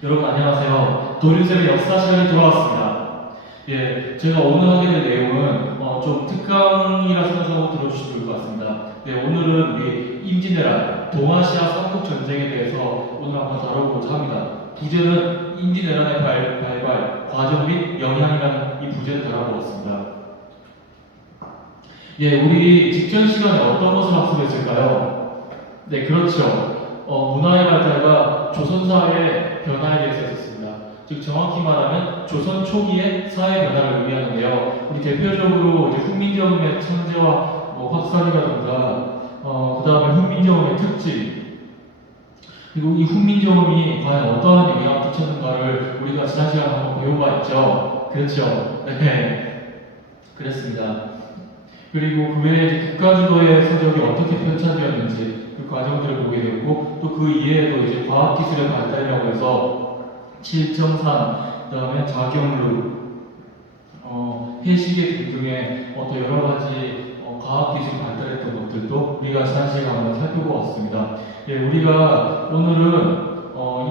여러분 안녕하세요. 도류쌤의 역사 시간이 돌아왔습니다. 예, 제가 오늘 하게 될 내용은 좀 특강이라 생각하고 들어주시면 좋을 것 같습니다. 네, 오늘은 우리 임진왜란, 동아시아 삼국 전쟁에 대해서 오늘 한번 다뤄보고자 합니다. 부제는 임진왜란의 발발, 과정 및 영향이라는 이 부제를 다뤄보았습니다. 예, 우리 직전 시간에 어떤 것을 학습했을까요? 네, 그렇죠. 문화의 발달과 조선사회의 변화에 대해서 했습니다. 즉 정확히 말하면 조선 초기의 사회 변화를 의미하는데요. 우리 대표적으로 이제 훈민정음의 창제와 확산이라든가 그 다음에 훈민정음의 특징 그리고 이 훈민정음이 과연 어떠한 영향을 끼쳤는가를 우리가 지난 시간에 한번 배워봤죠. 그렇죠. 네, 그랬습니다. 그리고 그 외에 국가주도의 서적이 어떻게 편찬되었는지 그 과정들을 보게 되었고 또 그 이외에도 이제 과학기술의 발달이라고 해서 칠정산, 그 다음에 자경루, 해시계 등등의 또 여러 가지 과학기술이 발달했던 것들도 우리가 지난 시간에 한번 살펴보았습니다. 예, 우리가 오늘은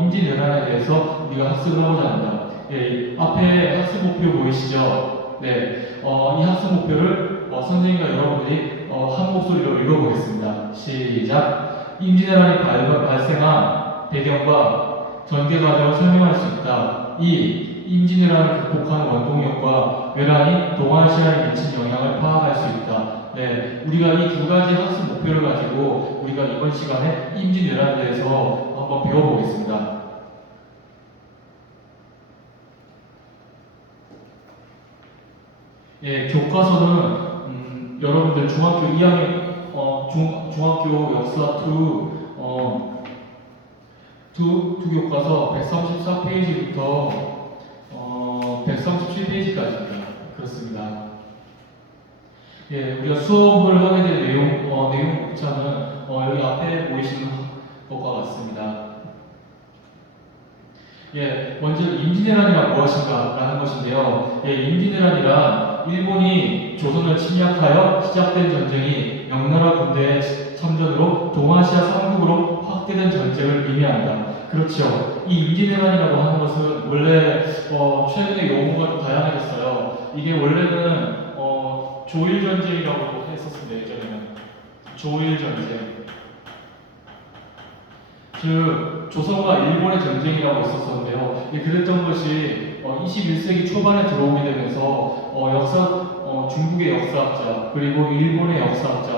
임진왜란에 대해서 우리가 학습을 하고자 합니다. 예, 앞에 학습 목표 보이시죠? 네, 이 학습 목표를 선생님과 여러분들이 한 목소리로 읽어보겠습니다. 시작! 임진왜란이 발생한 배경과 전개 과정을 설명할 수 있다. 2. 임진왜란을 극복한 원동력과 왜란이 동아시아에 미친 영향을 파악할 수 있다. 네, 우리가 이 두 가지 학습 목표를 가지고 우리가 이번 시간에 임진왜란에 대해서 한번 배워보겠습니다. 예, 교과서는 여러분들 중학교 2학년 중학교 역사 2 교과서 134페이지부터 137페이지까지입니다. 그렇습니다. 예, 우리가 수업을 하게 될 내용 목차는 여기 앞에 보이시는 것과 같습니다. 예, 먼저 임진왜란이란 무엇인가 라는 것인데요. 예, 임진왜란이란 일본이 조선을 침략하여 시작된 전쟁이 명나라 군대의 참전으로 동아시아 삼국으로 확대된 전쟁을 의미한다. 그렇죠. 이 임진왜란이라고 하는 것은 원래 최근에 용어가 좀 다양해졌어요. 이게 원래는 조일전쟁이라고 했었습니다. 예전에는 조일전쟁. 즉 조선과 일본의 전쟁이라고 있었었는데요. 그랬던 것이 21세기 초반에 들어오게 되면서 중국의 역사학자 그리고 일본의 역사학자,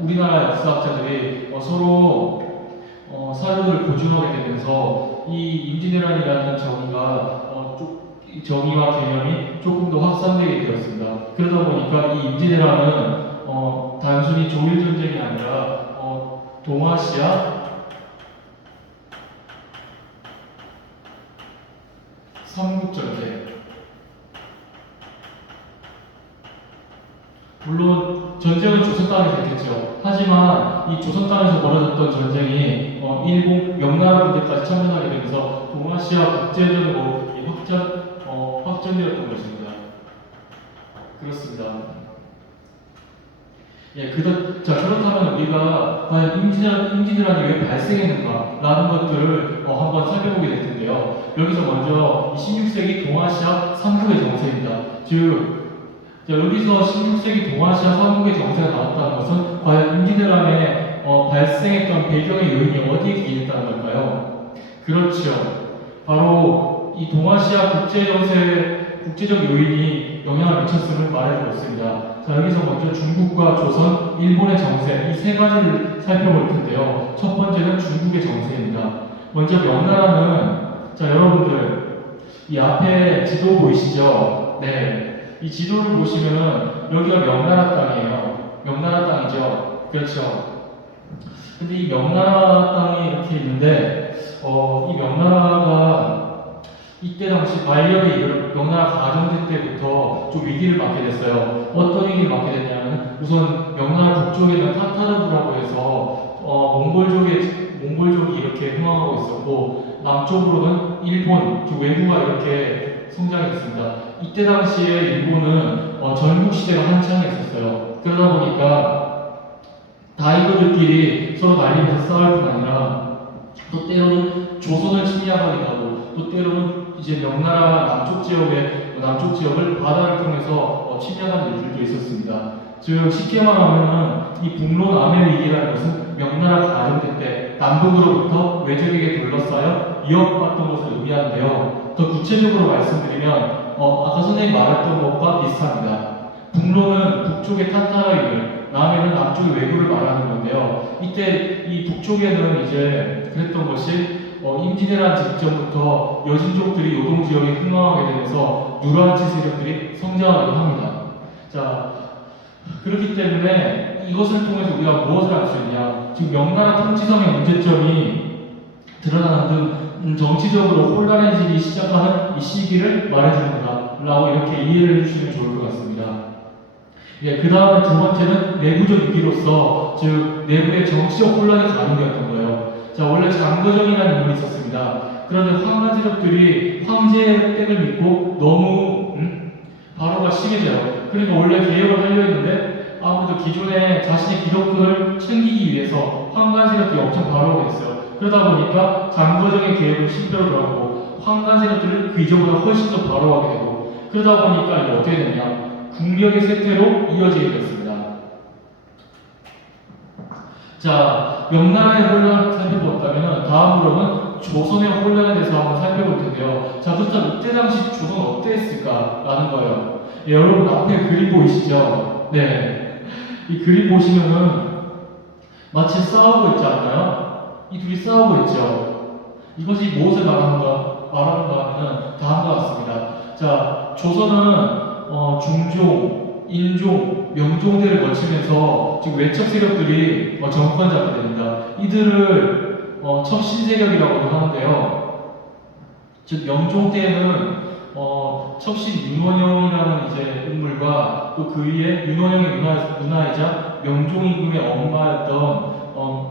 우리나라 역사학자들이 서로 사료를 보존하게 되면서 이 임진왜란이라는 정의와 개념이 조금 더 확산되게 되었습니다. 그러다 보니까 이 임진왜란은 단순히 조일 전쟁이 아니라 동아시아 삼국전쟁. 물론 전쟁은 조선 땅에서 했겠죠. 하지만 이 조선 땅에서 벌어졌던 전쟁이 일본 명나라 군대까지 참전하게 되면서 동아시아 국제전으로 확전되었던 것입니다. 그렇습니다. 예, 그렇다면 우리가 과연 임진왜란이 왜 발생했는가라는 것들을 한번 살펴보게 될 텐데요. 여기서 먼저 16세기 동아시아 삼국의 정세입니다. 여기서 16세기 동아시아 삼국의 정세가 나왔다는 것은 과연 임진왜란에 발생했던 배경의 요인이 어디에 기인했다는 걸까요? 그렇죠. 바로 이 동아시아 국제적 요인이 영향을 미쳤음을 말해주고 있습니다. 자, 여기서 먼저 중국과 조선, 일본의 정세 이 세 가지를 살펴볼 텐데요. 첫 번째는 중국의 정세입니다. 먼저 명나라는 여러분들 이 앞에 지도 보이시죠? 네, 이 지도를 보시면은 여기가 명나라 땅이에요. 명나라 땅이죠. 그렇죠. 근데 이 명나라 땅이 이렇게 있는데 이 명나라가 이때 당시 명나라 가정제 때부터 좀 위기를 맞게 됐어요. 어떤 위기를 맞게 됐냐면 우선 명나라 북쪽에는 타타르부라고 해서 몽골족이 이렇게 흥황하고 있었고 남쪽으로는 일본, 외구가 이렇게 성장했습니다. 이때 당시에 일본은 전국 시대가 한창이었어요. 그러다 보니까 다이거들끼리 서로 날리면서 싸울 뿐 아니라 또 때로는 조선을 침략하기도 하고 또 때로는 이제 명나라 남쪽 지역을 바다를 통해서 침략한 일들도 있었습니다. 즉 쉽게 말하면은 이 북로남해 위기라는 것은 명나라 가정대 때 남북으로부터 외적에게 둘러싸여 위협받던 것을 의미하는데요. 더 구체적으로 말씀드리면 아까 선생님이 말했던 것과 비슷합니다. 북로는 북쪽의 타타라인을, 남해는 남쪽의 왜구를 말하는 건데요. 이때 이 북쪽에는 이제 그랬던 것이 임진왜란 직전부터 여신족들이 요동 지역에 흥왕하게 되면서 누란치 세력들이 성장하기도 합니다. 자, 그렇기 때문에 이것을 통해서 우리가 무엇을 알 수 있냐? 지금 명나라 통치성의 문제점이 드러나는 등 정치적으로 혼란해지기 시작하는 이 시기를 말해줍니다. 라고 이렇게 이해를 해주시면 좋을 것 같습니다. 예, 그 다음에 두 번째는 내부적 위기로서, 즉 내부의 정치적 혼란이 가능되었던 거예요. 자, 원래 장거정이라는 인물이 있었습니다. 그런데 황간 세력들이 황제의 땡을 믿고 너무 바로가 심해져요. 그러니까 원래 개혁을 하려 했는데 아무래도 기존의 자신의 기득권을 챙기기 위해서 황간 세력들이 엄청 바로가 됐어요. 그러다 보니까 장거정의 개혁을 실패로 돌았고 황간 세력들은 그 이전보다 훨씬 더 바로하게 되고, 그러다 보니까 이게 어떻게 되냐, 국력의 쇠퇴로 이어지게 됐습니다. 자, 명나라의 혼란을 살펴보았다면 다음으로는 조선의 혼란에 대해서 한번 살펴볼 텐데요. 자, 그렇다면 이때 당시 조선은 어땠을까라는 거예요. 예, 여러분 앞에 그림 보이시죠? 네, 이 그림 보시면은 마치 싸우고 있지 않나요? 이 둘이 싸우고 있죠. 이것이 무엇을 말하는가 하면 다음과 같습니다. 자, 조선은 중종, 인종, 명종대를 거치면서 지금 외척 세력들이 정권 잡게 됩니다. 이들을 척신세력이라고도 하는데요. 즉 명종 때는 척신 윤원영이라는 이제 인물과 또 그 위에 윤원영의 누나이자 명종 임금의 엄마였던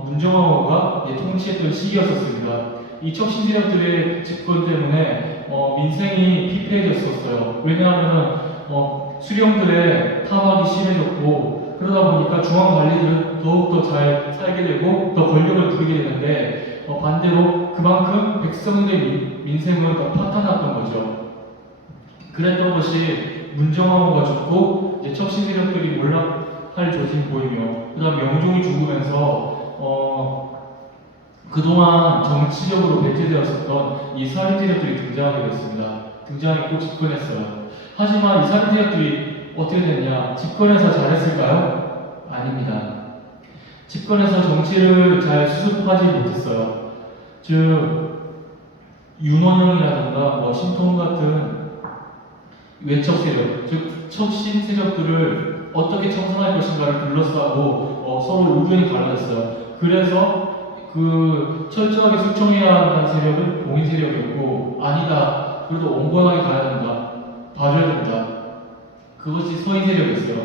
문정왕후가 통치했던 시기였었습니다. 이 척신 세력들의 집권 때문에 민생이 피폐해졌었어요. 왜냐하면 수령들의 탐욕이 심해졌고, 그러다 보니까 중앙 관리들은 더욱더 잘 살게 되고 더 권력을 부리게 되는데, 반대로 그만큼 백성들의 민생은 더 파탄났던 거죠. 그랬던 것이 문정왕후가 죽고 이제 척신 세력들이 몰락할 조짐 보이며, 그 다음 명종이 죽으면서 그동안 정치적으로 배제되었었던 이 살인 세력들이 등장하게 됐습니다. 등장했고 집권했어요. 하지만 이 살인 세력들이 어떻게 됐냐? 집권해서 잘했을까요? 아닙니다. 집권해서 정치를 잘 수습하지 못했어요. 즉 윤원영이라든가 신통 같은 외척 세력, 즉 척신 세력들을 어떻게 청산할 것인가를 둘러싸고 서로 의견이 갈라졌어요. 그래서 그 철저하게 숙청해야 한다는 세력은 봉인 세력이었고, 아니다, 그래도 온건하게 가야 된다, 봐줘야 된다, 그것이 서인 세력이었어요.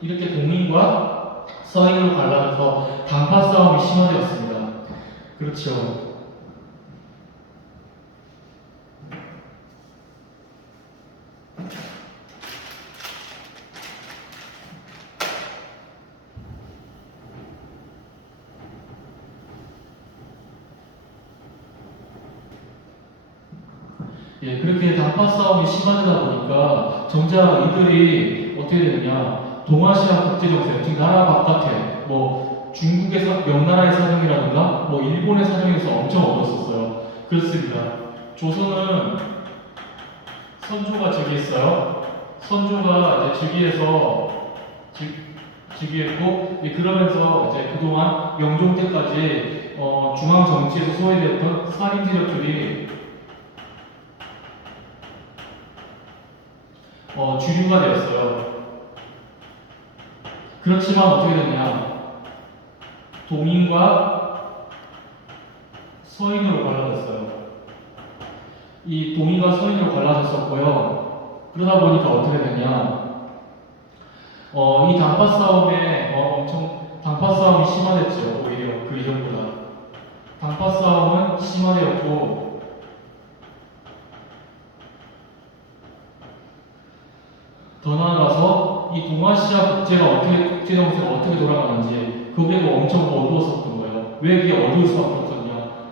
이렇게 동인과 서인으로 갈라져서 당파 싸움이 심화되었습니다. 그렇죠. 예, 그렇게 당파 싸움이 심화되다 보니까 정작 이들이 어떻게 되느냐, 동아시아 국제정세, 즉 나라 바깥에 중국의 명나라의 사정이라든가 일본의 사정에서 엄청 얻었었어요. 그렇습니다. 조선은 선조가 즉위했어요. 선조가 이제 즉위했고, 그러면서 이제 그동안 명종 때까지 중앙 정치에서 소외되었던 살인 세력들이 주류가 되었어요. 그렇지만 어떻게 되냐, 동인과 서인으로 갈라졌어요. 이 동인과 서인으로 갈라졌었고요. 그러다 보니까 어떻게 되냐, 이 당파 싸움에 당파 싸움이 심화됐죠. 오히려 그 이전보다 당파 싸움은 심화되었고, 더 나아가서 이 동아시아 국제 정세가 어떻게 돌아가는지 거기에도 엄청 어두웠었던 거예요. 왜 그게 어두울 수밖에 없었냐?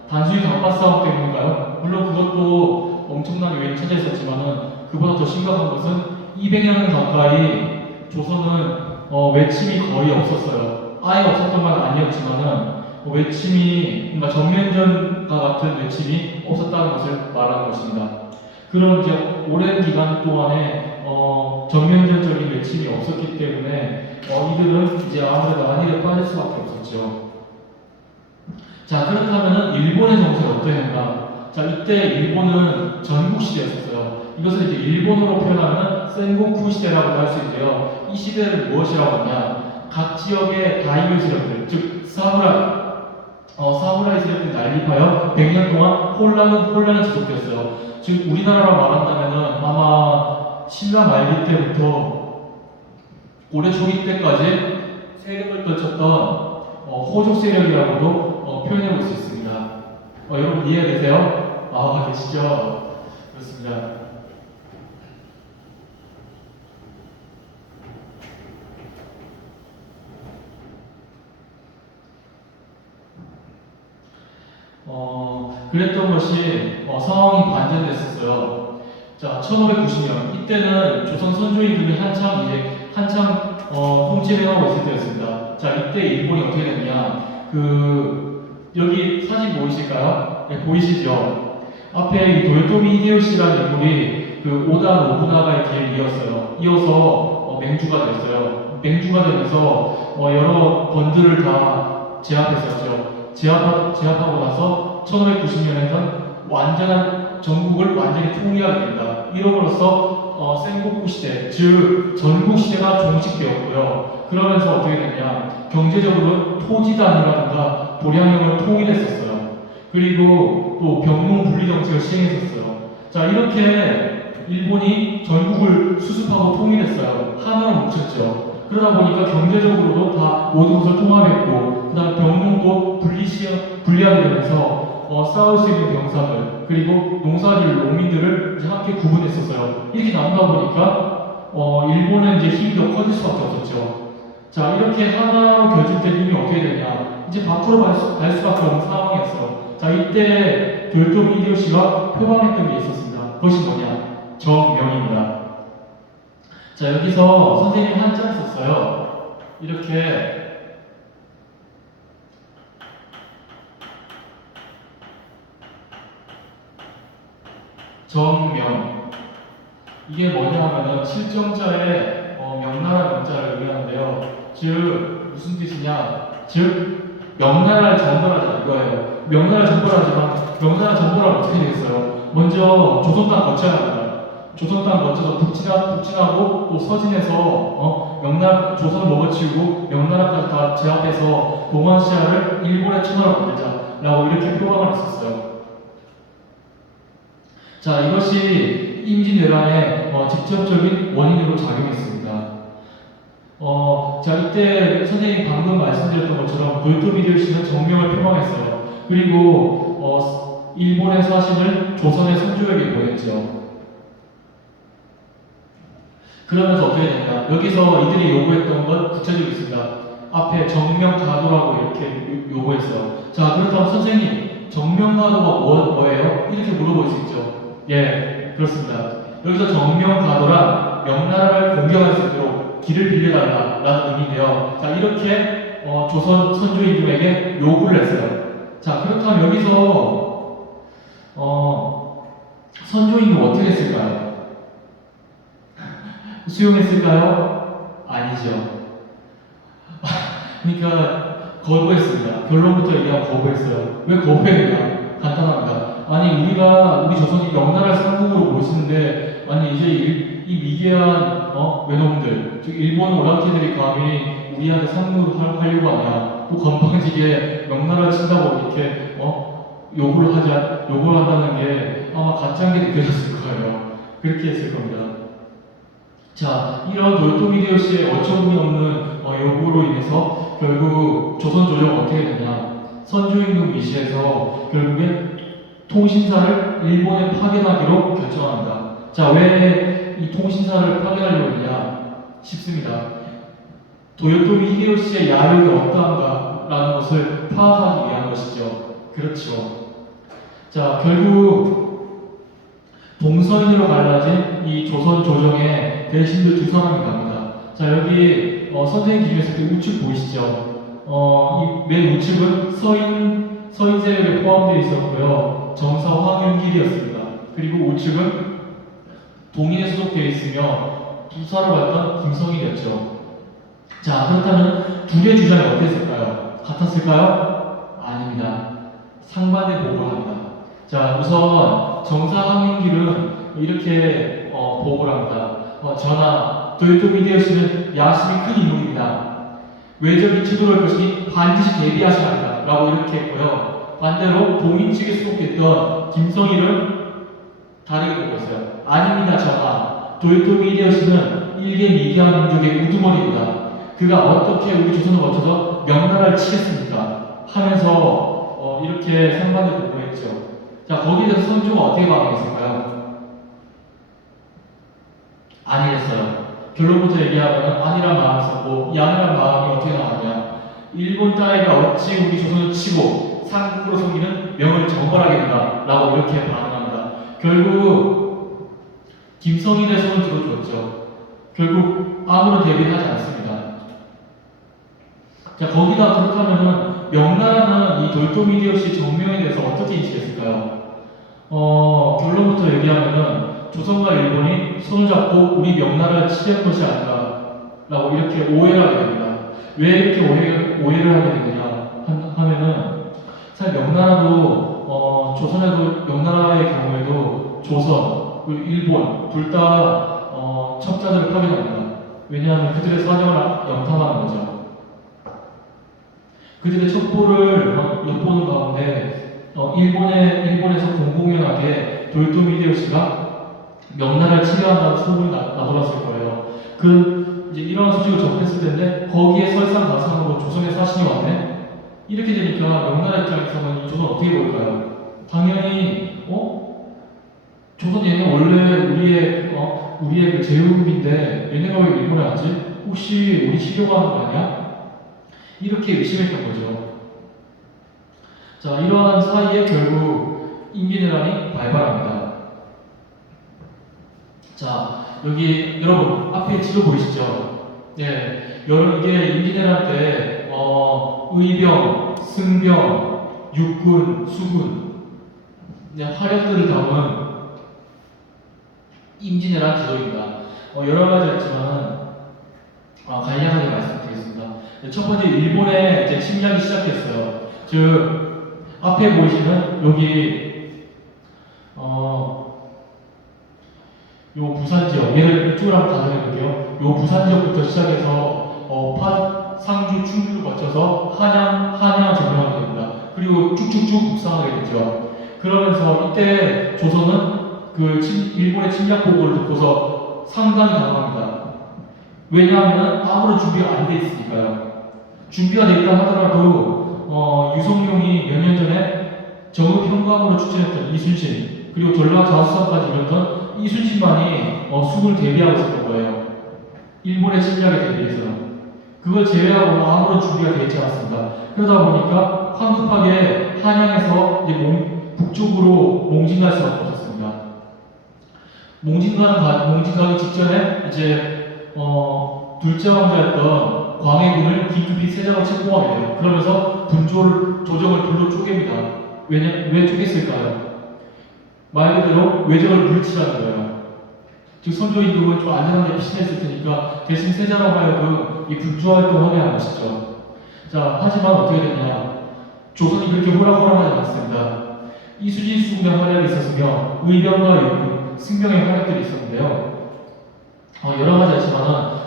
단순히 당파 싸움 때문인가요? 물론 그것도 엄청난 요인을 차지했었지만은 그보다 더 심각한 것은 200여 년 가까이 조선은 외침이 거의 없었어요. 아예 없었던 건 아니었지만은 외침이 뭔가 전면전과 같은 외침이 없었다는 것을 말하는 것입니다. 그런 이제 오랜 기간 동안에 전면전적인 외침이 없었기 때문에 이들은 이제 아무래도 안일에 빠질 수밖에 없었죠. 자, 그렇다면은 일본의 정세는 어떠했는가? 자, 이때 일본은 전국 시대였었어요. 이것을 이제 일본어로 표현하면 센고쿠 시대라고 할 수 있는데요. 이 시대를 무엇이라고 하냐? 각 지역의 다이묘 세력들, 즉 사무라이 세력들이 난립하여 100년 동안 혼란은 지속되었어요. 즉 우리나라로 말한다면은 아마 신라 말기 때부터 고려 초기 때까지 세력을 떨쳤던 호족 세력이라고도 표현해 볼 수 있습니다. 여러분 이해되세요? 계시죠? 그렇습니다. 그랬던 것이 상황이 반전됐었어요. 자, 1590년 이때는 조선 선조임금이 한참 통치를 하고 있을 때였습니다. 자, 이때 일본이 어떻게 됐냐? 여기 사진 보이실까요? 네, 보이시죠? 앞에 이 도요토미 히데요시라는 인물이 오다 노부나가의 길을 이어서 맹주가 됐어요. 맹주가 되면서 여러 번들을 다 제압했었죠. 제압하고 나서 1590년에는 전국을 완전히 통일하게 됩니다. 이름으로써 센고쿠 시대, 즉 전국 시대가 종식되었고요. 그러면서 어떻게 됐냐? 경제적으로 토지 단위라든가 도량형을 통일했었어요. 그리고 또 병농 분리 정책을 시행했었어요. 자, 이렇게 일본이 전국을 수습하고 통일했어요. 하나로 뭉쳤죠. 그러다 보니까 경제적으로도 다 모든 것을 통합했고, 그 다음 병농도 분리하게 되면서 싸울 수 있는 병사들, 그리고 농사지을 농민들을 이제 함께 구분했었어요. 이렇게 나누다 보니까 일본은 이제 힘이 더 커질 수밖에 없었죠. 자, 이렇게 하나로 결집된 힘이 어떻게 되냐? 이제 밖으로 갈 수밖에 없는 상황이었어요. 자, 이때 도요토미 히데요시가 표방했던 게 있었습니다. 그것이 뭐냐? 정명입니다. 자, 여기서 선생님이 한자를 썼어요. 이렇게 정명. 이게 뭐냐 하면은 칠정자의 명나라 명자를 의미하는데요. 즉 무슨 뜻이냐? 즉 명나라를 정벌하자 이거예요. 명나라를 정벌하지만 명나라 정벌하면 어떻게 되겠어요? 먼저 조선 땅 거쳐야 합니다. 조선 땅 거쳐서 북진하고 또 서진해서 조선 먹어치우고 명나라까지 다 제압해서 동아시아를 일본의 천하로 만들자라고 이렇게 표방을 했었어요. 자, 이것이 임진왜란의 직접적인 원인으로 작용했습니다. 자, 이때 선생님이 방금 말씀드렸던 것처럼 도요토미 히데요시는 정명을 표방했어요. 그리고 일본의 사신을 조선의 선조에게 보냈죠. 그러면서 어떻게 되냐? 여기서 이들이 요구했던 건 구체적으로 있습니다. 앞에 정명가도라고 이렇게 요구했어요. 자, 그렇다면 선생님, 정명가도가 뭐예요? 이렇게 물어볼 수 있죠. 예, 그렇습니다. 여기서 정명가도란 명나라를 공격할 수 있도록 길을 빌려달라라는 의미인데요. 자, 이렇게 조선 선조임금에게 요구를 했어요. 자, 그렇다면 여기서 선조임금 어떻게 했을까요? 수용했을까요? 아니죠. 그러니까 거부했습니다. 결론부터 얘기하면 거부했어요. 왜 거부했냐? 간단합니다. 아니 우리 조선이 명나라를 상국으로 모시는데 아니 이제 이 미개한 외놈들 즉 일본 오랑캐들이 감히 우리한테 상국으로 하려고 하냐? 또 건방지게 명나라를 친다고 이렇게 요구를 한다는 게 아마 가짜인 게 느껴졌을 거예요. 그렇게 했을 겁니다. 자, 이런 도요토미 히데요시의 어처구니없는 요구로 인해서 결국 조선 조정은 어떻게 되냐? 선조임금 위시에서 결국에 통신사를 일본에 파견하기로 결정합니다. 자, 왜 이 통신사를 파견하려고 했냐? 쉽습니다. 도요토미 히데요시의 야욕이 어떠한가라는 것을 파악하기 위한 것이죠. 그렇죠. 자, 결국 동서인으로 갈라진 이 조선 조정의 대신들 두 사람이 갑니다. 자, 여기 선생님 기준에서 그 우측 보이시죠? 이 맨 우측은 서인 세력에 포함되어 있었고요. 정사 황윤길이었습니다. 그리고 우측은 동인에 소속되어 있으며 부사로 갔던 김성일이었죠. 자, 그렇다면 둘의 주장이 어땠을까요? 같았을까요? 아닙니다. 상반된 보고를 합니다. 자, 우선 정사 황윤길은 이렇게 보고를 합니다. 전하, 도요토미 히데요시는 야심이 큰 인물입니다. 외적이 치도할 것이니 반드시 대비하셔야 합니다. 라고 이렇게 했고요. 반대로 동인 측에 소속됐던 김성일은 다르게 보고 있어요. 아닙니다, 전하. 도요토미 히데요시는 일개 미개한 민족의 우두머리입니다. 그가 어떻게 우리 조선을 거쳐서 명나라를 치겠습니까? 하면서 이렇게 상반을 보고했죠. 자, 거기에 대해서 선조가 어떻게 반응했을까요? 아니랬어요. 결론부터 얘기하면 아니란 마음이 있었고, 이 아니란 마음이 어떻게 나왔냐? 일본 따위가 어찌 우리 조선을 치고 상국으로 섬기는 명을 정벌하겠는가? 라고 이렇게 반응합니다. 결국 김성인의 손을 들어주었죠. 결국 아무런 대비를 하지 않습니다. 자, 거기다 그렇다면은 명나라는 이 도요토미 히데요시 정명에 대해서 어떻게 인식했을까요? 결론부터 얘기하면은 조선과 일본이 손을 잡고 우리 명나라를 치려는 것이 아닌가라고 이렇게 오해를 하게 됩니다. 왜 이렇게 오해를 하게 되느냐 하면은 사실 명나라도 조선에도 명나라의 경우에도 조선 그리고 일본 둘 다 첩자들을 파괴합니다. 왜냐하면 그들의 사정을 염탐하는 거죠. 그들의 첩보를 엿보는 가운데 일본에서 공공연하게 도요토미 히데요시가 명나라를 치려한다는 소문이 나돌았을 거예요. 이제 이런 소식을 접했을 텐데 거기에 설상가상으로 조선의 사신이 왔네. 이렇게 되니까 명나라 입장에서는 이 조선 어떻게 볼까요? 당연히 조선 얘는 원래 우리의 그 제후국인데 얘네가 왜 일본에 왔지? 혹시 우리 치려고 하는 거 아니야? 이렇게 의심했던 거죠. 자, 이러한 사이에 결국 임진왜란이 발발합니다. 자, 여기 여러분 앞에 지도 보이시죠? 예, 여러분 이게 임진왜란 때 의병, 승병, 육군, 수군 화력들을 담은 임진왜란 지도입니다. 여러 가지 있지만 간략하게 말씀드리겠습니다. 첫 번째 일본의 이제 침략이 시작했어요. 즉 앞에 보이시는 여기 요 부산 지역, 얘를 이쪽으로 한번 가정해 볼게요. 요 부산 지역부터 시작해서 상주, 충주를 거쳐서 한양 점령하게 됩니다. 그리고 쭉쭉쭉 북상하게 되죠. 그러면서 이때 조선은 일본의 침략 보고를 듣고서 상당히 당황합니다. 왜냐하면 아무런 준비가 안 돼 있으니까요. 준비가 돼 있다 하더라도 유성룡이 몇 년 전에 정읍 현감으로 추천했던 이순신 그리고 전라 자수성까지 이뤘던 이순신만이 수군을 대비하고 있었던 거예요. 일본의 침략에 대비해서는. 그걸 제외하고 아무런 준비가 되어 있지 않았습니다. 그러다 보니까 황급하게 한양에서 이제 북쪽으로 몽진 갈 수밖에 없었습니다. 몽진 가기 직전에 이제 둘째 왕자였던 광해군을 긴급히 세자로 책봉하게 돼요. 그러면서 조정을 둘로 쪼갭니다. 왜 쪼갰을까요? 말 그대로 외적을 물리치라는 거예요. 즉 선조임금은 좀 안전하게 피신했을 테니까 대신 세자로 하여금 이 분주활동을 하게 한 것이죠. 자, 하지만 어떻게 됐냐? 조선이 그렇게 호락호락하지 않았습니다. 이순신 수군의 활약이 있었으며 의병과 육군, 승병의 활약들이 있었는데요. 여러 가지 있지만은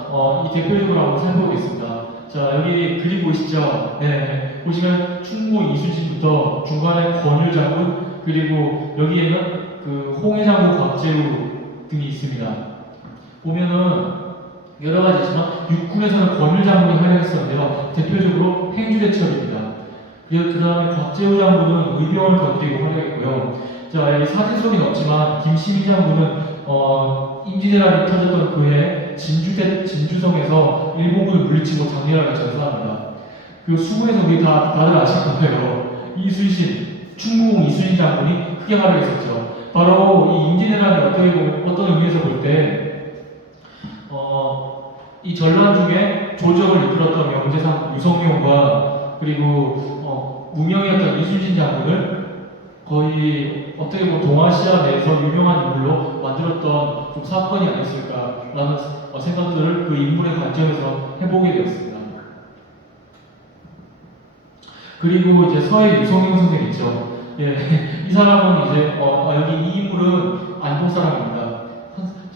이 대표적으로 한번 살펴보겠습니다. 자, 여기 그림 보이시죠? 네, 보시면 충무 이순신부터 중간에 권율 장군 그리고 여기에는 홍해 장군 곽재우 등이 있습니다. 보면은 여러 가지 있지만 육군에서는 권율 장군이 활약했었는데요. 대표적으로 행주대첩입니다. 그 다음에 곽재우 장군은 의병을 거느리고 활약했고요. 자, 여기 사진 속에는 없지만 김시민 장군은 임진왜란이 터졌던 그해 진주성에서 일본군을 물리치고 장렬하게 전사합니다. 수군에서 우리 다들 아실 거예요. 이순신, 충무공 이순신 장군이 크게 활약했었죠. 바로 이 임진왜란이 어떻게 보면 어떤 의미에서 볼 때 이 전란 중에 조정을 이끌었던 명재상 유성룡과 그리고 무명이었던 이순신 장군을 거의 어떻게 보면 동아시아 내에서 유명한 인물로 만들었던 좀 사건이 아니었을까라는 생각들을 그 인물의 관점에서 해보게 되었습니다. 그리고 이제 서해 유성룡 선생 있죠. 예, 이 사람은 이제 여기 이 인물은 안동 사람입니다.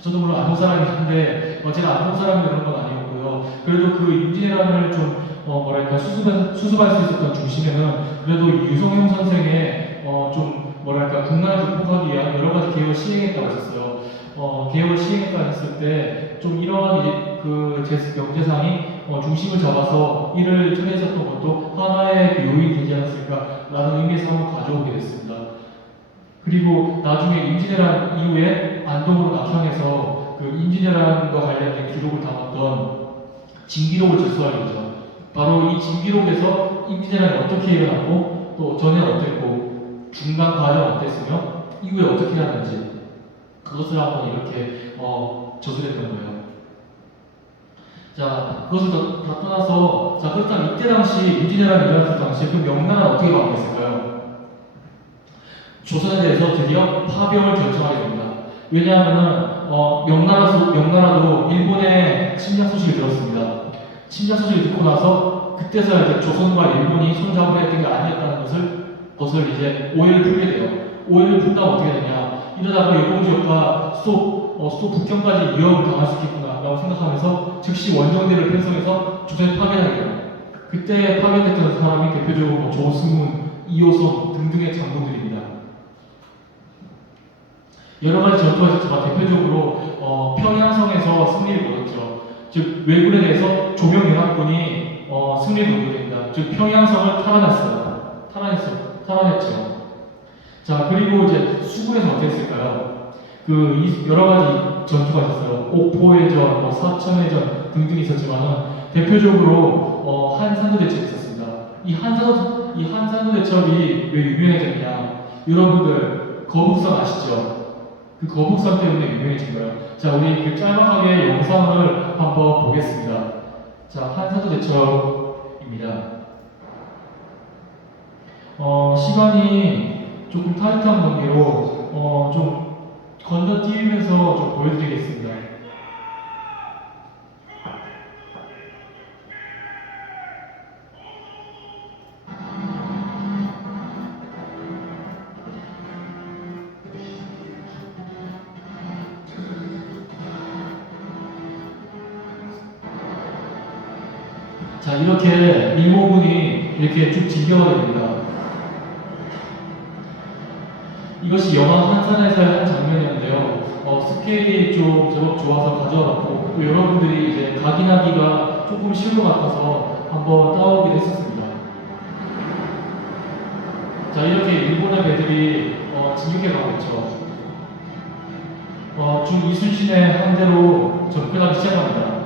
저도 물론 안동 사람이긴 한데 제가 안동 사람이 그런 건 아니었고요. 그래도 그 임진왜란을 좀 뭐랄까 수습할 수 있었던 중심에는 그래도 유성룡 선생의 좀 뭐랄까 국난을 극복하기 위한 여러 가지 계획을 시행했다고 했었어요. 계획을 시행했다고 했을 때 좀 이러한 이제 그 명제상이 중심을 잡아서 일을 처리했었던 것도 하나의 그 요인이 되지 않았을까라는 의미에서 한번 가져오게 됐습니다. 그리고 나중에 임진왜란 이후에 안동으로 낙향해서 그 임진왜란과 관련된 기록을 담았던 진기록을 제수하게 되죠. 바로 이 진기록에서 임진왜란이 어떻게 일어났고 또 전에 어땠고 중간 과정 어땠으며 이후에 어떻게 하는지 그것을 한번 이렇게 저술했던 거예요. 자, 그것을 다 떠나서 자 그렇다면 이때 당시 임진왜란이 일어났을 당시 그 명나라는 어떻게 바뀌었을까요? 조선에 대해서 드디어 파병을 결정하게 됩니다. 왜냐하면 명나라도 일본의 침략 소식을 들었습니다. 침략 소식을 듣고 나서 그때서야 이제 조선과 일본이 손잡으려 했던 게 아니었다는 것을 이제 오해를 풀게 돼요. 오해를 푼다면 어떻게 되냐? 이러다가 일본 지역과 수도 북경까지 위협을 당할 수 있겠구나라고 생각하면서 즉시 원정대를 편성해서 조선에 파견하게 돼요. 그때 파견됐던 사람이 대표적으로 조승훈, 이호선 등등의 장군들입니다. 여러 가지 전투가 있었지만 대표적으로 평양성에서 승리를 거뒀죠. 즉 왜군에 대해서 조명연합군이 승리를 거두게 됩니다. 즉 평양성을 탈환했죠. 자 그리고 이제 수군에서 어땠을까요? 그 여러 가지 전투가 있었어요. 옥포해전, 사천해전 등등이 있었지만 대표적으로 한산도 대첩이 있었습니다. 이 한산도 대첩이 왜 유명해졌냐? 여러분들 거북선 아시죠? 그 거북선 때문에 유명해진 거예요. 자, 우리 그 짤막하게 영상을 한번 보겠습니다. 자, 한산도 대첩입니다. 시간이 조금 타이트한 관계로 좀 건너뛰면서 좀 보여드리겠습니다. 자, 이렇게 일모군이 이렇게 쭉 진격하게 됩니다. 이것이 영화 한산에서의 한 장면이었는데요. 스케일이 좀 제법 좋아서 가져왔고 또 여러분들이 이제 각인하기가 조금 쉬운 것 같아서 한번 따오게 했었습니다. 자, 이렇게 일본의 배들이 진격해 가고 있죠. 중 이순신의 함대로 접근하기 시작합니다.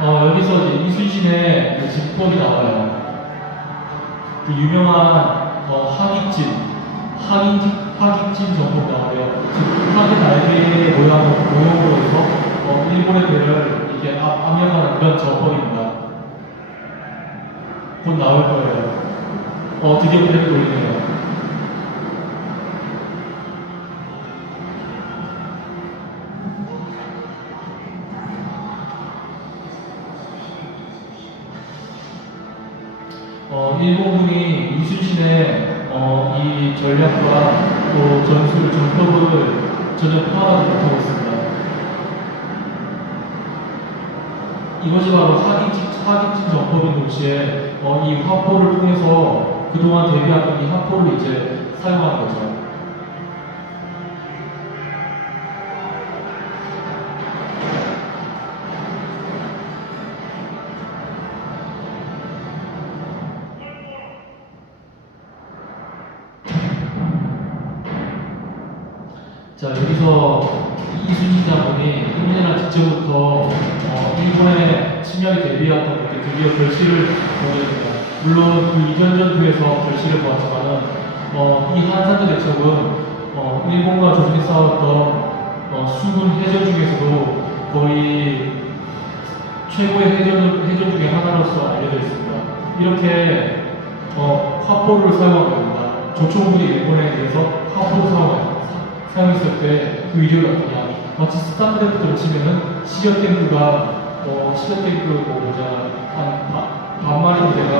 여기서 이제 이순신의 그 진법이 나와요. 그 유명한 하깃진 정법 나와요. 즉 하깃 날개 모형으로 해서 일본의 배를 이렇게 압력하는 그런 정법입니다. 곧 나올 거예요. 드디어 배를 돌리네요. 일본군이 이순신의 이 전략과 또 전법을 전혀 파악하지 못하고 있습니다. 이것이 바로 하깃진 전법인 동시에 이 화포를 통해서 그동안 대비했던 이 화포를 이제 사용하는 거죠. 자, 여기서 이순신 장군이 흥민이란 직전부터 일본의 침략에 대비했던 것들 드디어 결실을 보게 됩니다. 물론 그 이전 전투에서 결실을 보았지만은 이 한산도 대첩은 일본과 조선이 싸웠던 수군 해전 중에서도 거의 최고의 해전 중에 하나로서 알려져 있습니다. 이렇게 화포를 사용하게 됩니다. 조총국이 일본에 대해서 화포를 사용했을 때 그 위력이 어떠냐. 마치 스타크래프트를 치면은 시저 탱크 반마리 부대가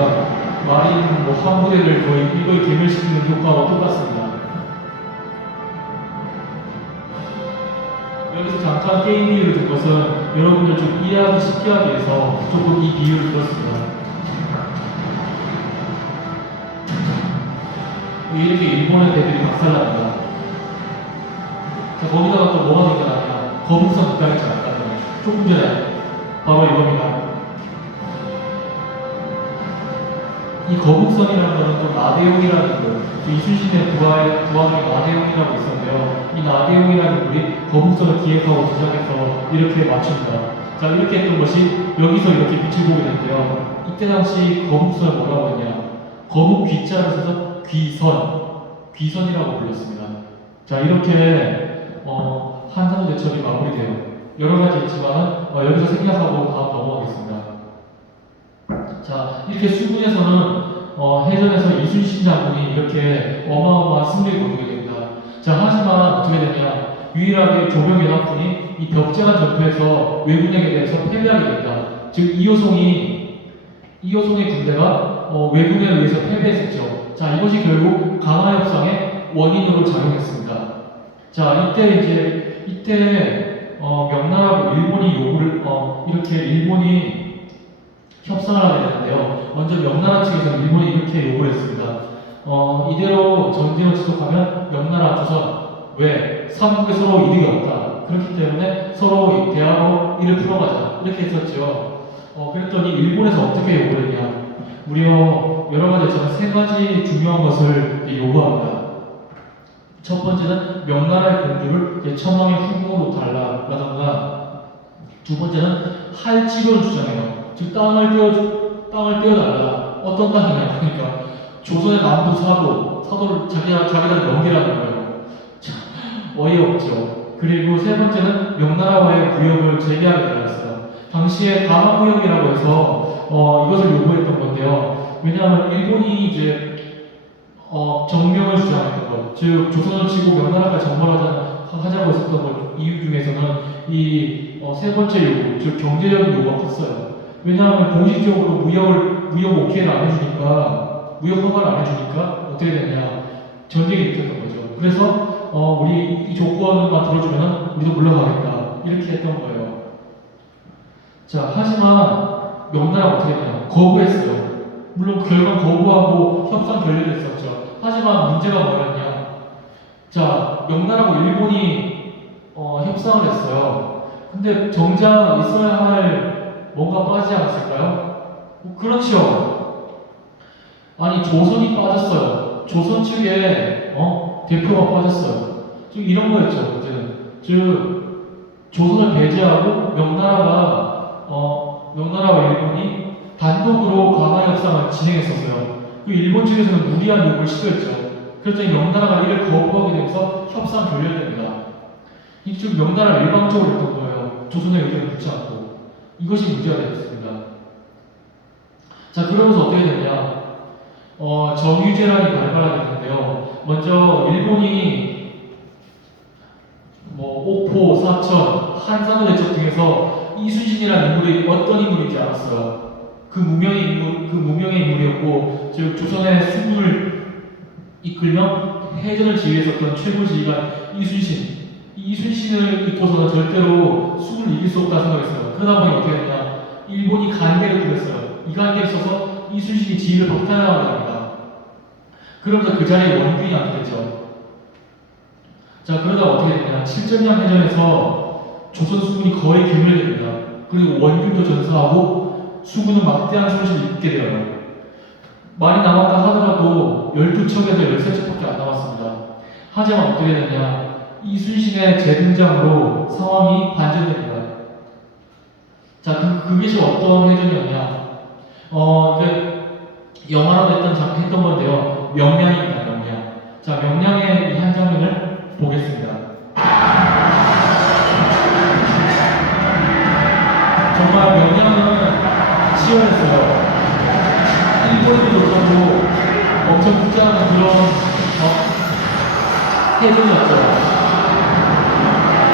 마린 한 부대를 거의 이걸 괴멸시키는 효과와 똑같습니다. 여기서 잠깐 게임 비유를 든 것은 여러분들 좀 이해하기 쉽게 하기 위해서 조금 이 비유를 들었습니다. 이렇게 일본의 대들이 박살납니다. 자, 거기다가 또 뭐가 생겨나냐. 거북선 등장했지 않을까? 조금 전에 바로 이겁니다. 이 거북선이라는 것은 또 나대용이라는 거, 이순신의 부하 중에 나대용이라고 있었는데요. 이 나대용이라는 분이 거북선을 기획하고 제작해서 이렇게 맞춥니다. 자, 이렇게 했던 것이 여기서 이렇게 빛을 보게 되는데요. 이때 당시 거북선을 뭐라고 했냐. 거북 귀자를 써서 귀선이라고 불렀습니다. 자, 이렇게 한산도 대첩이 마무리돼요. 여러 가지 있지만 여기서 생략하고 다음 넘어가겠습니다. 자, 이렇게 수군에서는 해전에서 이순신 장군이 이렇게 어마어마한 승리를 거두게 됩니다. 자, 하지만 어떻게 되냐. 유일하게 조병연합군이 이 벽제간 전투에서 왜군에게 대해서 패배하게 됩니다. 즉, 이호송의 군대가 왜군에 의해서 패배했었죠. 자, 이것이 결국 강화협상의 원인으로 작용했습니다. 자, 이때 명나라하고 일본이 이렇게 일본이 협상을 하게 되는데요. 먼저 명나라 측에서 일본이 이렇게 요구를 했습니다. 이대로 전쟁을 지속하면 명나라, 조선, 왜? 삼국에 서로 이득이 없다. 그렇기 때문에 서로 대화로 일을 풀어가자. 이렇게 했었죠. 그랬더니 일본에서 어떻게 요구를 했냐. 무려 여러 가지 저는 세 가지 중요한 것을 요구합니다. 첫 번째는 명나라의 공주를 천황의 후궁으로 달라라던가, 두 번째는 할지로를 주장해요. 즉 땅을 떼어달라. 어떤 땅이냐? 그러니까 조선의 남부 사도를 자기들한테 넘기라는 거예요. 참 어이없죠. 그리고 세 번째는 명나라와의 무역을 재개하게 달랐어요. 당시에 강화무역이라고 해서 이것을 요구했던 건데요. 왜냐하면 일본이 이제 정명을 주장했던 것, 즉 조선을 치고 명나라까지 정벌하자고 했었던 것 이유 중에서는 이 세 번째 요구, 즉 경제적인 요구가 컸어요. 왜냐하면 공식적으로 무역 오케이를 안 해주니까, 무역 허가를 안 해주니까 어떻게 되냐, 전쟁이 일으켰던 거죠. 그래서 우리 이 조건만 들어주면 우리도 물러가겠다, 이렇게 했던 거예요. 자, 하지만 명나라가 어떻게 했냐, 거부했어요. 물론 결국 거부하고 협상 결렬했었죠. 하지만 문제가 뭐였냐? 자, 명나라하고 일본이 협상을 했어요. 근데 정작 있어야 할 뭔가 빠지지 않았을까요? 그렇죠. 아니, 조선이 빠졌어요. 조선 측에 대표가 빠졌어요. 즉 이런 거였죠. 문제는. 즉 조선을 배제하고 명나라와 일본이 단독으로 강화 협상을 진행했었어요. 그 일본 측에서는 무리한 요구를 시도했죠. 그랬더니 명나라가 이를 거부하게 되면서 협상 결렬됩니다. 즉 명나라를 일방적으로 했던 거예요. 조선의 의견을 묻지 않고. 이것이 문제가 되었습니다. 자, 그러면서 어떻게 됐냐? 정유재란이 발발하게 되는데요. 먼저 일본이 옥포, 사천, 한산도 대첩 등에서 이순신이라는 인물이 어떤 인물인지 알았어요. 그 무명의 인물이었고, 즉 조선의 수군을 이끌며 해전을 지휘했었던 최고 지휘관 이순신. 이 이순신을 잊고서는 절대로 수군을 이길 수 없다 생각했어요. 그러다 보니 어떻게 했냐? 일본이 간계를 부렸어요. 이 간계를 써서 이순신이 지휘를 박탈하게 합니다. 그러면서 그 자리에 원균이 앉겠죠. 자, 그러다 어떻게 됐냐? 칠전량 해전에서 조선 수군이 거의 괴멸됩니다. 그리고 원균도 전사하고 수군은 막대한 손실을 입게 되어요. 많이 남았다 하더라도 12척에서 13척밖에 안 남았습니다. 하지만 어떻게 되냐? 이순신의 재등장으로 상황이 반전됩니다. 자, 그것이 어떤 해전이었냐? 영화로 했던 건데요. 명량입니다, 명량. 자, 명량의 이 한 장면을 보겠습니다. 정말 명량은 치열했어요. 일본에도 못하고 엄청复杂한 그런 해전이었죠.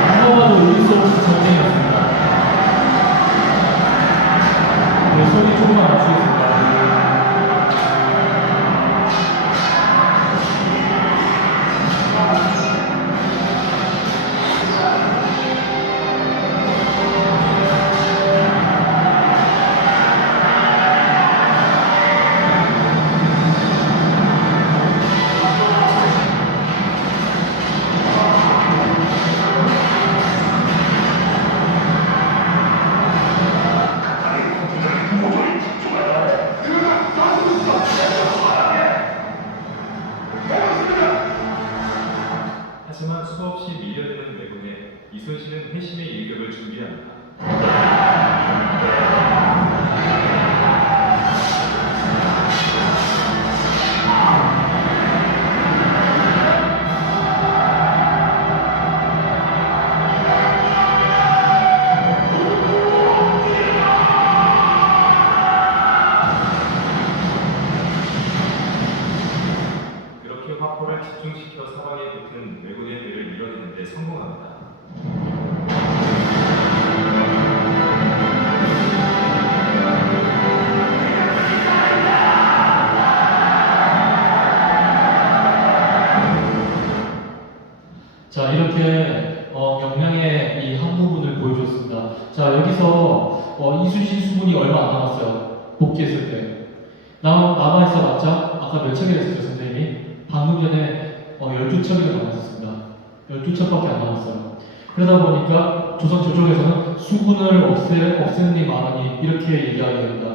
누가 봐도 이길 수 없는 전쟁이었습니다. 네, 소리 조금만 맞추겠습니다. 하지만 수없이 밀려드는 왜군에 이순신은 회심의 일격을 준비합니다. 그렇게 화포를 집중시켜 사방에 붙은 왜군의 배를 밀어내는 데 성공합니다. 자, 이렇게 명량의 이 한 부분을 보여줬습니다. 자, 여기서 이순신 수군이 얼마 안 남았어요. 복귀했을 때. 남아있어봤자 아까 몇 척이나 했었죠, 선생님이? 방금 전에 12척이나 남았었습니다. 12척밖에 안 남았어요. 그러다 보니까 조선 저쪽에서는 수군을 없애는 게 많으니 이렇게 얘기하게 됩니다.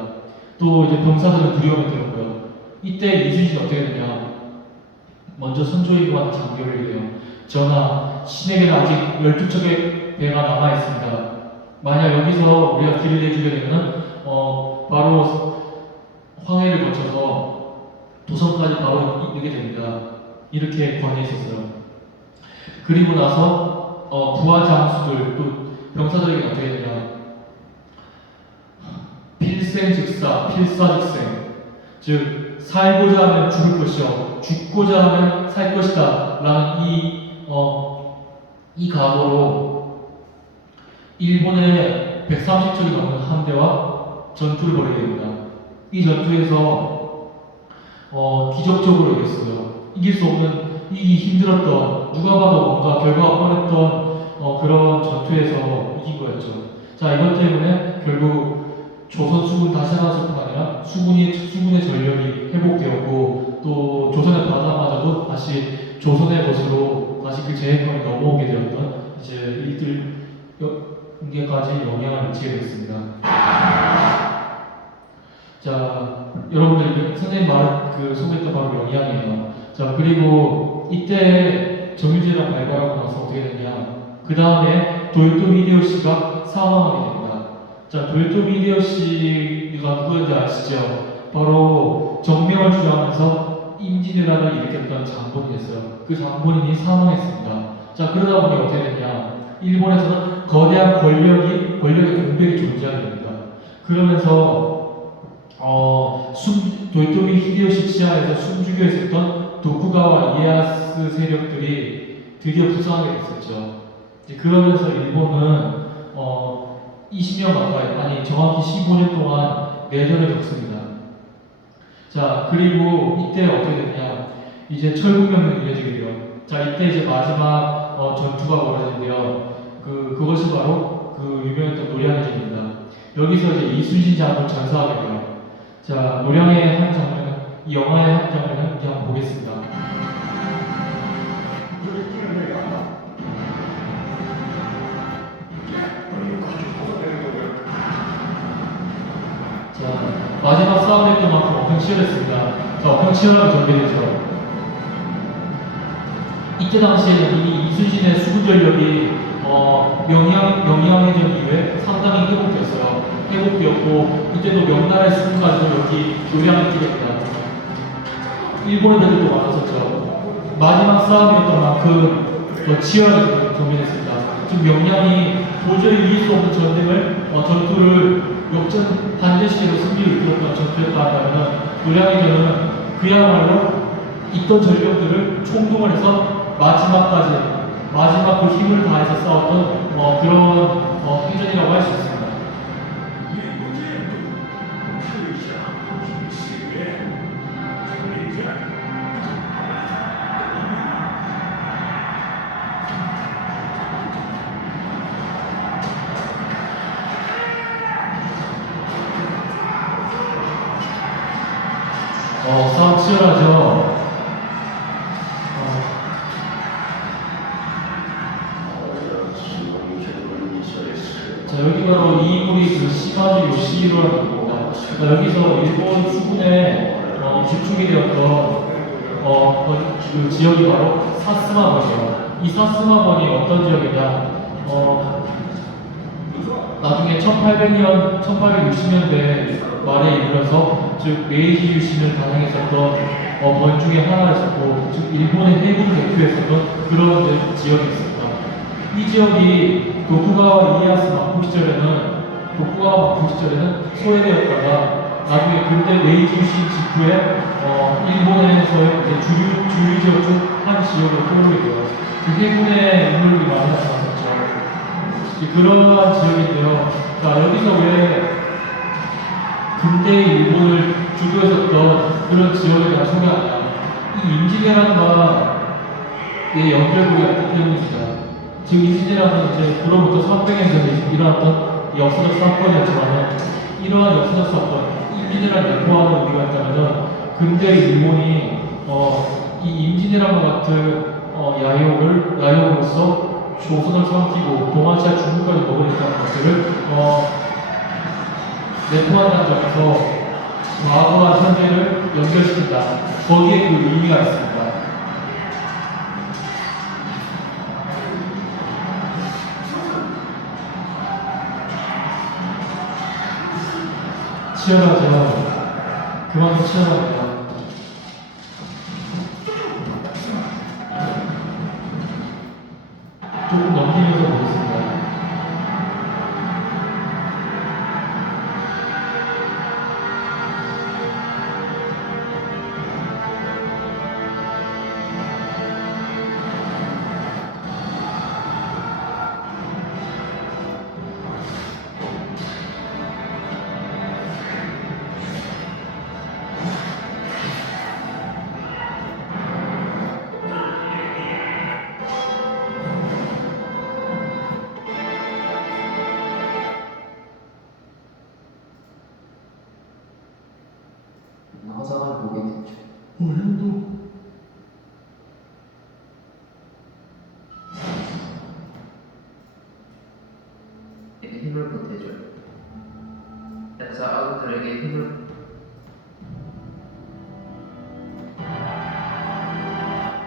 또 이제 병사들은 두려움이 들었고요. 이때 이순신이 어떻게 되냐? 먼저 선조이구한테 장교를 해요. 전하, 신에게는 아직 12척의 배가 남아있습니다. 만약 여기서 우리가 길을 내주게 되면 바로 황해를 거쳐서 도성까지 바로 이르게 됩니다. 이렇게 권해있었어요. 그리고 나서 부하 장수들 또 병사들에게 어떻게 되냐? 필생즉사, 필사즉생. 즉 살고자 하면 죽을 것이요, 죽고자 하면 살 것이다 라는 이 각오로 일본의 130척이 넘는 함대와 전투를 벌이게 됩니다. 이 전투에서 기적적으로 이겼어요. 이길 수 없는, 이기기 힘들었던, 누가 봐도 뭔가 결과가 뻔했던 그런 전투에서 이긴 거였죠. 자, 이것 때문에 결국 조선 수군 다시 하나뿐 아니라 수군의 전력이 회복되었고, 또 조선의 바다마저도 다시 조선의 것으로 다시 그 제해권이 넘어오게 되었던 이제 일들에까지 영향을 미치게 됐습니다. 자, 여러분들 선생님 말은 소개했던 바로 영향이에요. 자, 그리고 이때 정유재가 발발하고 나서 어떻게 됐냐? 그 다음에 도요토미 히데요시가 사망하게 됩니다. 자, 도요토미 히데요시가 누구인지 아시죠? 바로 정명을 주장하면서 임진왜란을 일으켰던 장본인이었어요. 그 장본인이 사망했습니다. 자, 그러다 보니 어떻게 됐냐? 일본에서는 거대한 권력의 공백이 존재하게 됩니다. 그러면서 도요토미 히데요시 치하에서 숨죽여 있었던 도쿠가와 이에야스 세력들이 드디어 부상하게 됐었죠. 그러면서 일본은 20년 가까이, 아니 정확히 15년 동안 내전을 겪습니다. 자, 그리고 이때 어떻게 됐냐? 이제 철국명령이 이어지게 돼요. 자, 이때 이제 마지막 전투가 벌어지는데요. 그것이 바로 그 유명했던 노량해전입니다. 여기서 이제 이순신 장군을 전사하게 돼요. 자, 노량의 한 장면, 이 영화의 한 장면을 이제 한번 보겠습니다. 자, 마지막 싸움했던 만큼 엄청 치열했습니다. 자, 엄청 치열하게 전개되죠. 이때 당시에는 이미 이순신의 수군 전력이 명량해전 이후에 상당히 회복됐어요. 회복되었고 이때도 명나라의 수군까지도 여기 요량했게 됩니다. 일본 애들도 많았었죠. 마지막 싸움이었던 만큼 더 치열하게 경쟁했습니다. 지금 명량이 도저히 이길 수 없는 전투를 역전 반대시로 승리를 이끌었던 전투였다 하면 요량해전은 그야말로 있던 전력들을 총동원 해서 마지막 그 힘을 다해서 싸웠던 그런 행전이라고 할 수 있습니다. 싸움 치열하죠. 자, 여기 바로 이 인물이 그 시마지 요시히로라는 겁니다. 여기서 일본 수군에 집중이 되었던 그 지역이 바로 사스마번이에요. 이 사스마번이 어떤 지역이냐? 나중에 1860년대 말에 이르러서 즉 메이지 유신을 단행했었던 번 중에 하나였었고, 즉 일본의 해군을 대표했었던 그런 지역이 있습니다. 이 지역이 도쿠가와 이에야스 막부 시절에는 소외되었다가 나중에 근대 메이지 유신 직후에 일본에서의 주류 지역 중 한 지역으로 포함이 되어 그 해군의 인물들이 많이 나타났었죠. 그러한 지역인데요. 자, 여기서 왜 근대의 일본을 주도했었던 그런 지역에 대한 소개하냐. 이 임진왜란과의 연결고리가 있기 때문입니다. 즉, 임진왜란은 이제 그로부터 300년 전에 일어났던 역사적 사건이었지만, 이러한 역사적 사건, 임진왜란을 내포하는 의미가 있다면, 근대의 일본이 이 임진왜란과 같은 야욕으로서 조선을 삼키고 동아시아 중국까지 먹으려는 것들을 내포한다는 점에서 과거와 현재를 연결시킨다. 거기에 그 의미가 있습니다. 치열하죠. 그만큼 치열합니다. 조금 넘기면서 보겠습니다. 화상을 보게 됐죠. 오늘도 힘을 보태줘요. 그래서 아군들에게 힘을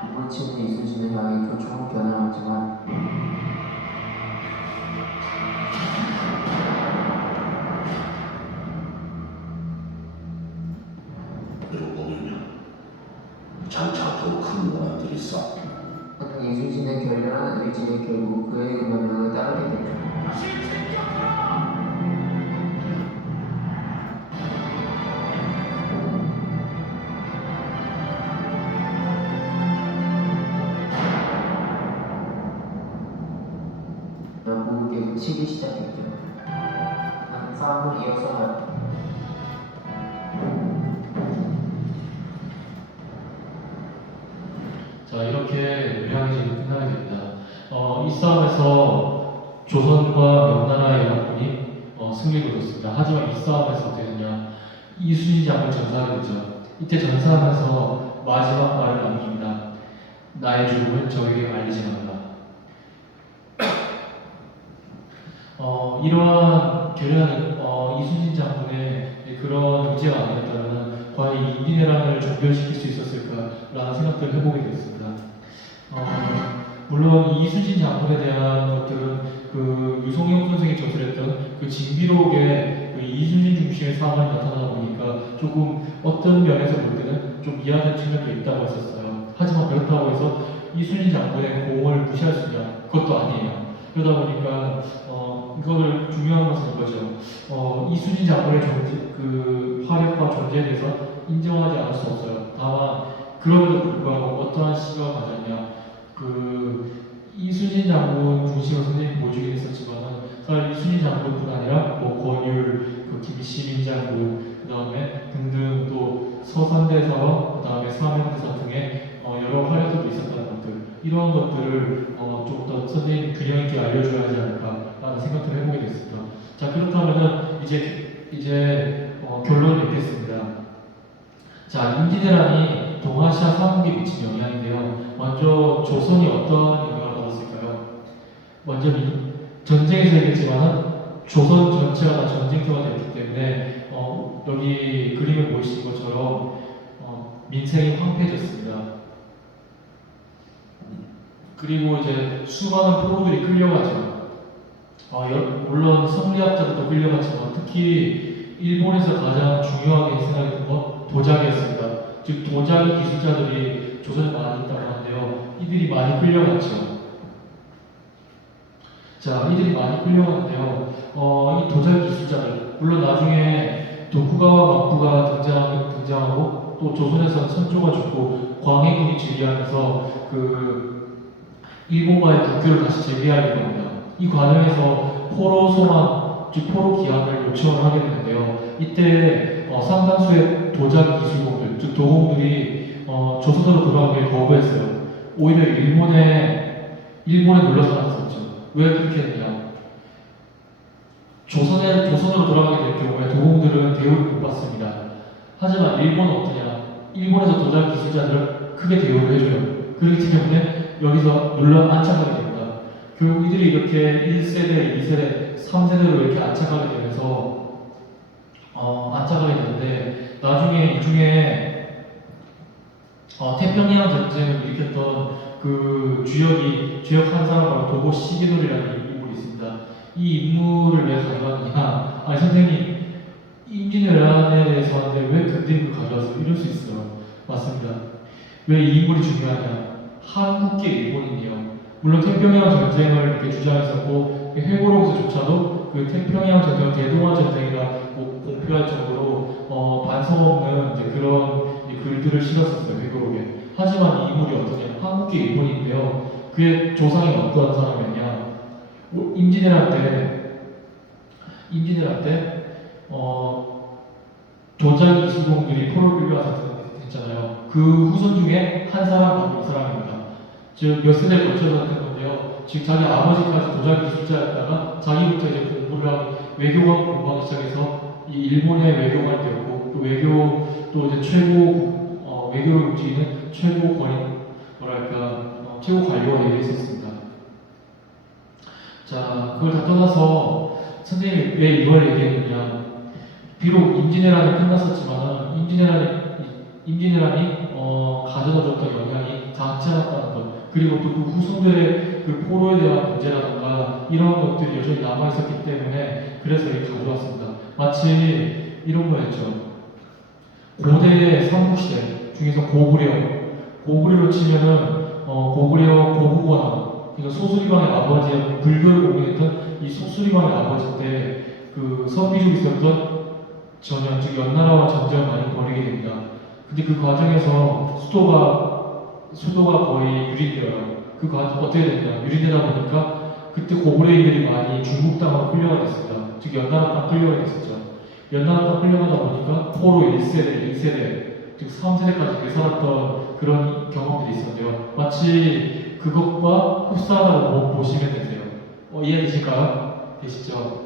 이번 치는 이순신을 향해 교총을 겨냥하지만 그러고 보면 장차 더 큰 원한들이 쌓 하여튼 이순신의 결렬한 의지에 결국 그의 명령을 따르게 됐죠. 결국 계속 치기 시작했죠. 싸움을 이어서 가요. 자, 이렇게 요량해전이 끝나게 됩니다. 이 싸움에서 조선과 명나라의 연합군이 승리를 거뒀습니다. 하지만 이 싸움에서 어떻게 되냐? 이순신 장군이 전사하게 되죠. 이때 전사하면서 마지막 말을 남깁니다. 나의 죽음은 저에게 알리지 말라. 이러한 결연한 이순신 장군의 그런 의지가 아니었다면 과연 이 임진왜란을 종결시킬 수 있었을까라는 생각들을 해보게 됐습니다. 물론 이 이순신 장군에 대한 것들은 그 유성영 선생이 저술했던 그 징비록에 그 이순신 중심의 사관이 나타나다 보니까 조금 어떤 면에서 볼 때는 좀 미안한 측면도 있다고 했었어요. 하지만 그렇다고 해서 이순신 장군의 공을 무시할 수 있냐? 그것도 아니에요. 그러다 보니까 이거를 중요한 것은 이거죠. 이순신 장군의 그 화력과 존재에 대해서 인정하지 않을 수 없어요. 다만 그럼에도 불구하고 어떠한 시각을 가졌냐? 그 이순신 장군 중심으로 선생님이 보여주긴 했었지만은 사실 이순신 장군뿐 아니라 뭐 권율, 그 김시민 장군, 그 다음에 등등 또 서산대사와 그 다음에 사명대사 등의 여러 활약들도 있었다는 것들, 이러한 것들을 좀 더 선생님 균형 있게 알려줘야 하지 않을까라는 생각을 해보게 됐습니다. 자, 그렇다면은 이제 결론을 맺겠습니다. 자, 임진왜란이 동아시아 삼국에 미친 영향인데요. 먼저 조선이 어떤 영향을 받았을까요? 먼저 전쟁에서 얘기했지만 조선 전체가 다 전쟁터가 되었기 때문에 여기 그림을 보시는 것처럼 민생이 황폐해졌습니다. 그리고 이제 수많은 포로들이 끌려가죠. 물론 성리학자들도 끌려갔지만 특히 일본에서 가장 중요하게 생각했던 건 도자기였습니다. 즉 도자기 기술자들이 조선에 많이 있다고 하는데요. 이들이 많이 끌려갔죠. 자, 이들이 많이 끌려갔는데요. 이 도자기 기술자들, 물론 나중에 도쿠가와 막부가 등장하고 또 조선에서 선조가 죽고 광해군이 즉위하면서 그 일본과의 국교를 다시 재개하게 됩니다. 이 과정에서 포로 소환, 즉 포로 기한을 요청을 하게 되는데요. 이때 상당수의 도자기 기술공들, 즉 도공들이 조선으로 돌아오길 거부했어요. 오히려 일본에 눌러서 나섰죠. 왜 그렇게 했냐? 조선으로 돌아가게 될 경우에 도공들은 대우를 못 받습니다. 하지만 일본은 어떠냐? 일본에서 도자기 기술자들을 크게 대우를 해줘요. 그렇기 때문에 여기서 눌러 안착하게 됩니다. 결국 이들이 이렇게 1세대, 2세대, 3세대로 이렇게 안착하게 되면서 안착하게 되는데 나중에 이 중에 태평양 전쟁을 일으켰던 그 주역 한 사람 바로 도고 시게노리라는 인물이 있습니다. 이 인물을 왜 가져왔느냐? 아니 선생님 임진왜란에 대해서 하는데 왜 그때 인물을 가져왔어요? 이럴 수 있어요. 맞습니다. 왜 이 인물이 중요하냐? 한국계 일본인이요. 물론 태평양 전쟁을 이렇게 주장했었고 회고록에서조차도 그 태평양 전쟁, 대동아 전쟁이라고 공표할 정도로 반성 없는 이제 그런 글들을 실었었어요. 회고록에. 하지만 이 인물이 어떠냐? 한국계 일본인인데요. 그의 조상이 어떠한 사람이었냐? 임진왜란 때 도자기 기술공들이 포로를 끌려와서 됐잖아요. 그 후손 중에 한 사람 바로 이 사람입니다. 즉 몇 세대를 거쳐서 했던 건데요. 즉 자기 아버지까지 도자기 기술자였다가 자기부터 이제 공부를 하고 외교관 공부하기 시작해서 이 일본의 외교관이 되었고 또 또 이제 최고 외교를 움직이는 최고 최고 관료가 되었었습니다. 자, 그걸 다 떠나서 선생님이 왜 이걸 얘기했느냐? 비록 임진왜란이 끝났었지만 임진왜란이 가져다줬던 영향이 작지 않았다는 것, 그리고 또 그 후손들의 그 포로에 대한 문제라든가 이런 것들이 여전히 남아있었기 때문에 그래서 이렇게 가져왔습니다. 마치 이런 거였죠. 고대의 삼국시대 중에서 고구려로 치면은 고구려 고국원, 그러니까 소수리방의 아버지의 불교를 공인했던 이 소수리방의 아버지 때 그 선비족이 있었던 전현, 즉 연나라와 전쟁을 많이 벌이게 됩니다. 근데 그 과정에서 수도가 거의 유린되어요. 그 과정 어떻게 됐냐? 유린되다 보니까 그때 고구려인들이 많이 중국 땅으로 끌려가 됐습니다. 즉 연나라 땅 끌려가 됐었죠. 연나라 땅 끌려가다 보니까 포로 1세대, 2세대, 즉 3세대까지 살았던 그런 경험들이 있었는데요. 마치 그것과 흡사하다고 보시면 되세요. 이해되실까요? 되시죠?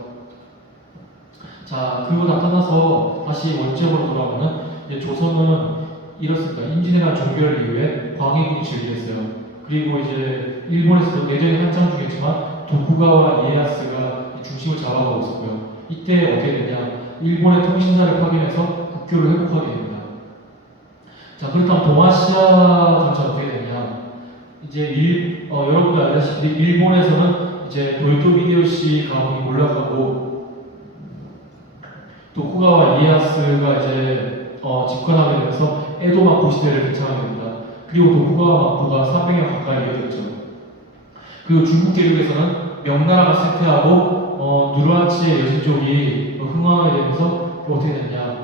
자, 그리고 다 떠나서 다시 원점으로 돌아오면 조선은 이렇습니다. 임진왜란 종결 이후에 광해군이 즉위했어요. 그리고 이제 일본에서도 내전이 한창 중이었지만 도쿠가와 이에야스가 중심을 잡아가고 있었고요. 이때 어떻게 되냐? 일본의 통신사를 파견해서 국교를 회복하게 됩니다. 자, 그렇다면 동아시아 전체 어떻게 되냐? 여러분들 알다시피 일본에서는 이제 도요토 히데요시 가문이 올라가고 또 후가와 이에야스가 이제 집권하게 되면서 에도 막부 시대를 개창하게 됩니다. 그리고 도쿠가와 막부가 300년 가까이 이어졌죠. 그리고 중국 대륙에서는 명나라가 쇠퇴하고 누르하치의 여신족이 흥왕하게 되면서 어떻게 됐냐?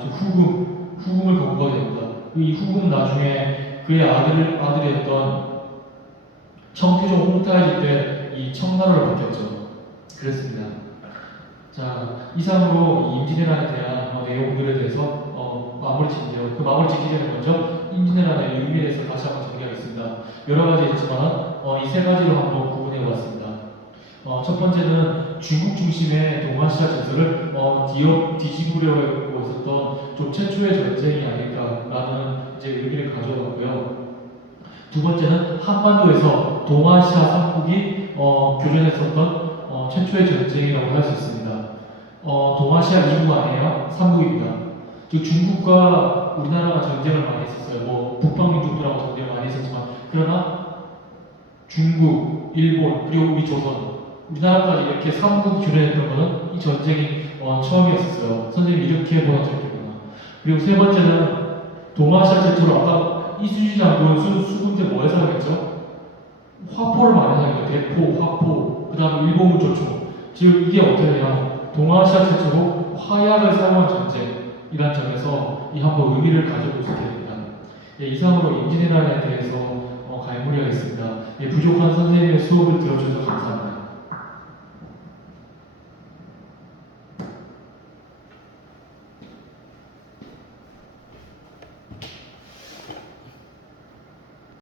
후금을 거부하게 됩니다. 이 후금은 나중에 그의 아들이었던 청태종 홍타해질 때 이 청나라를 바뀌었죠. 그랬습니다. 자, 이상으로 이 임진왜란에 대한 내용들에 대해서 마무리 짓는데요. 그 마무리 짓기 전에 먼저 임진왜란의 의미에 대해서 다시 한번 정리하겠습니다. 여러 가지 있지만 이 세 가지로 한번 구분해 보았습니다. 첫 번째는 중국 중심의 동아시아 질서를 뒤집으려고 했었던 좀 최초의 전쟁이 아닐까라는 이제 의미를 가져왔고요. 두 번째는 한반도에서 동아시아 삼국이 교전했었던 최초의 전쟁이라고 할 수 있습니다. 동아시아 2국 아니에요? 3국입니다. 즉 중국과 우리나라가 전쟁을 많이 했었어요. 북방민족들하고 전쟁을 많이 했었지만 그러나 중국, 일본, 그리고 우리 조선, 우리나라까지 이렇게 3국 교전했던 것은 이 전쟁이 처음이었어요. 선생님이 이렇게 보나 저렇게 보나. 그리고 세 번째는 동아시아 최초로 아까 이순신 장군 수군 때 뭐 해서 하겠죠? 화포를 많이 사용해요. 대포, 화포, 그 다음에 일본군 조총. 즉 이게 어떻게 되냐? 동아시아 최초로 화약을 사용한 전쟁이라는 점에서 이 한번 의미를 가져볼 수 있게 됩니다. 예, 이상으로 임진왜란에 대해서 갈무리하겠습니다. 예, 부족한 선생님의 수업을 들어주셔서 감사합니다.